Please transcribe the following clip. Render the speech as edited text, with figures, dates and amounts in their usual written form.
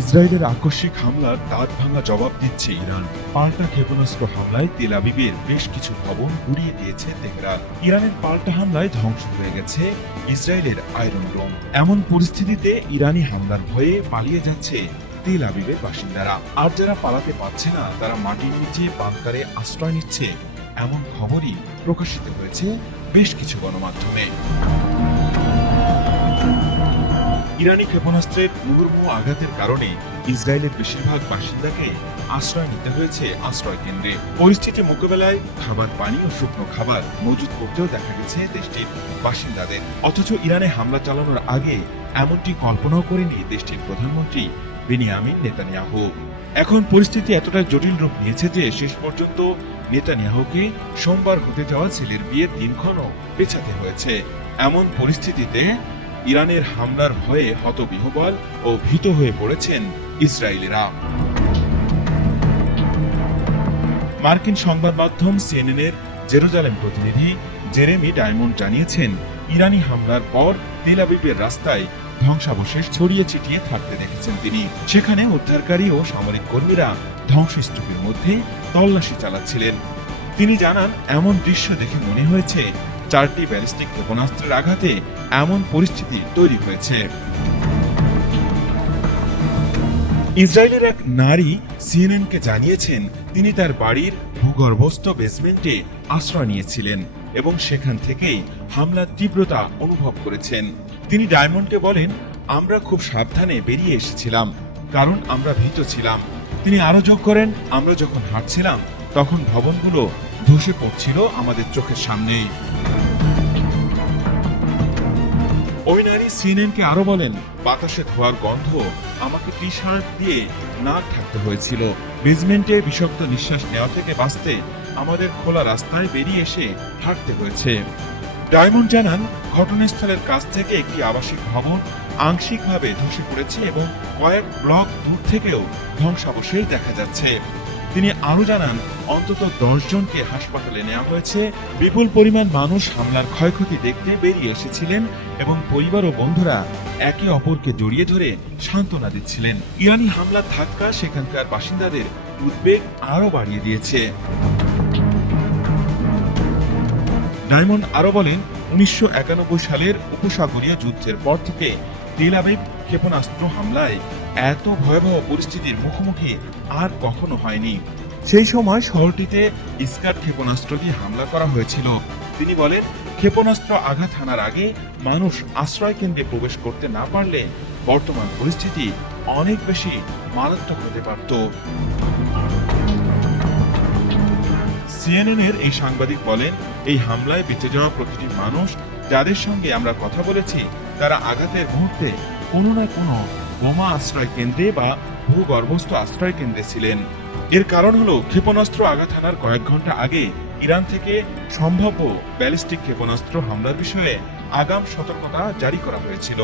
ইসরায়েলের আকস্মিক হামলার দাঁত ভাঙা জবাব দিচ্ছে ইরান। পাল্টা ক্ষেপণাস্ত্র হামলায় তেল আবিবের বেশ কিছু ভবন উড়িয়ে দিয়েছে তেহরান। ইরানের পাল্টা হামলায় ধ্বংস হয়ে গেছে ইসরায়েলের আয়রন ডোম। এমন পরিস্থিতিতে ইরানি হামলার ভয়ে পালিয়ে যাচ্ছে তেল আবিবের বাসিন্দারা। আর যারা পালাতে পারছে না তারা মাটির নিচে বাংকারে আশ্রয় নিচ্ছে, এমন খবরই প্রকাশিত হয়েছে বেশ কিছু গণমাধ্যমে। ইরানি ক্ষেপণাস্ত্রের মুহুর্মুহু আঘাতের কারণে ইসরায়েলের বেশিরভাগ বাসিন্দাকে আশ্রয় নিতে হয়েছে আশ্রয় কেন্দ্রে। পরিস্থিতি মোকাবেলায় খাবার, পানি ও শুকনো খাবার মজুত করতেও দেখা গেছে দেশটির বাসিন্দাদের। অথচ ইরানে হামলা চালানোর আগে এমনটি কল্পনাও করেনি দেশটির প্রধানমন্ত্রী বেনিয়ামিন নেতানিয়াহু। এখন পরিস্থিতি এতটাই জটিল রূপ নিয়েছে যে শেষ পর্যন্ত নেতানিয়াহুকে সোমবার হতে যাওয়া ছেলের বিয়ের দিনক্ষণও পেছাতে হয়েছে। এমন পরিস্থিতিতে ইরানের হামলার ভয়ে হতবিহ্বল ও ভীত হয়ে পড়েছেন ইসরায়েলিরা। মার্কিন সংবাদ মাধ্যম সিএনএনের জেরুজালেম প্রতিনিধি জেরেমি ডায়মন্ড জানিয়েছেন, ইরানি হামলার পর তেল আবিবের রাস্তায় ধ্বংসাবশেষ ছড়িয়ে ছিটিয়ে থাকতে দেখেছেন তিনি। সেখানে উদ্ধারকারী ও সামরিক কর্মীরা ধ্বংসস্তূপের মধ্যে তল্লাশি চালাচ্ছিলেন। তিনি জানান, এমন দৃশ্য দেখে মনে হয়েছে 4টি ব্যালিস্টিক ক্ষেপণাস্ত্রের আঘাতে এমন পরিস্থিতি তৈরি হয়েছে। ইসরায়েলের এক নারী সিএনএনকে জানিয়েছেন, তিনি তার বাড়ির ভূগর্ভস্থ বেসমেন্টে আশ্রয় নিয়েছিলেন এবং সেখান থেকেই হামলার তীব্রতা অনুভব করেছেন। তিনি ডায়মন্ডকে বলেন, আমরা খুব সাবধানে বেরিয়ে এসেছিলাম কারণ আমরা ভীত ছিলাম। তিনি আরো যোগ করেন, আমরা যখন হাঁটছিলাম তখন ভবনগুলো ধসে পড়ছিল আমাদের চোখের সামনেই। ওই নারী সিএনএনকে আরো বলেন, বাতাসে ধোয়ার গন্ধ আমাকে টি শার্ট দিয়ে নাক ঢাকতে হয়েছিল। বেসমেন্টে বিষাক্ত নিঃশ্বাস নেওয়া থেকে বাঁচতে আমাদের খোলা রাস্তায় বেরিয়ে এসে হাঁটতে হয়েছে। ডায়মন্ড জানান, ঘটনাস্থলের কাছ থেকে একটি আবাসিক ভবন আংশিকভাবে ধসে পড়েছে এবং কয়েক ব্লক দূর থেকেও ধ্বংসাবশেষ দেখা যাচ্ছে। তিনি আরো জানান, অন্তত 10 জনকে হাসপাতালে নেওয়া হয়েছে। বিপুল পরিমাণ মানুষ হামলার ক্ষয়ক্ষতি দেখতে বেরিয়ে এসেছিলেন এবং পরিবার ও বন্ধুরা একে অপরকে জড়িয়ে ধরে সান্ত্বনা দিচ্ছিলেন। ইরানি হামলার ধাক্কা সেখানকার বাসিন্দাদের উদ্বেগ আরো বাড়িয়ে দিয়েছে। ডায়মন্ড আরো বলেন, 1991 সালের উপসাগরীয় যুদ্ধের পর থেকে তেল আবিব ক্ষেপণাস্ত্র হামলায় এত ভয়াবহ পরিস্থিতির মুখোমুখি আর কখনো হয়নি। সেই সময় শহরটিতে ইস্কার ক্ষেপণাস্ত্র দিয়ে হামলা করা হয়েছিল। তিনি বলেন, ক্ষেপণাস্ত্র আঘাত হানার আগে মানুষ আশ্রয় কেন্দ্রে প্রবেশ করতে না পারলে বর্তমান পরিস্থিতি অনেক বেশি মারাত্মক হতে পারত। সিএনএনের এই সাংবাদিক বলেন, এই হামলায় বেঁচে যাওয়া প্রতিটি মানুষ যাদের সঙ্গে আমরা কথা বলেছি তারা আঘাতের মুহূর্তে কোনো না কোনো বোমা আশ্রয় কেন্দ্রে বা ভূগর্ভস্থ আশ্রয় কেন্দ্রে ছিলেন। এর কারণ হলো, ক্ষেপণাস্ত্র আঘাত হানার কয়েক ঘন্টা আগে ইরান থেকে সম্ভাব্য ব্যালিস্টিক ক্ষেপণাস্ত্র হামলার বিষয়ে আগাম সতর্কতা জারি করা হয়েছিল।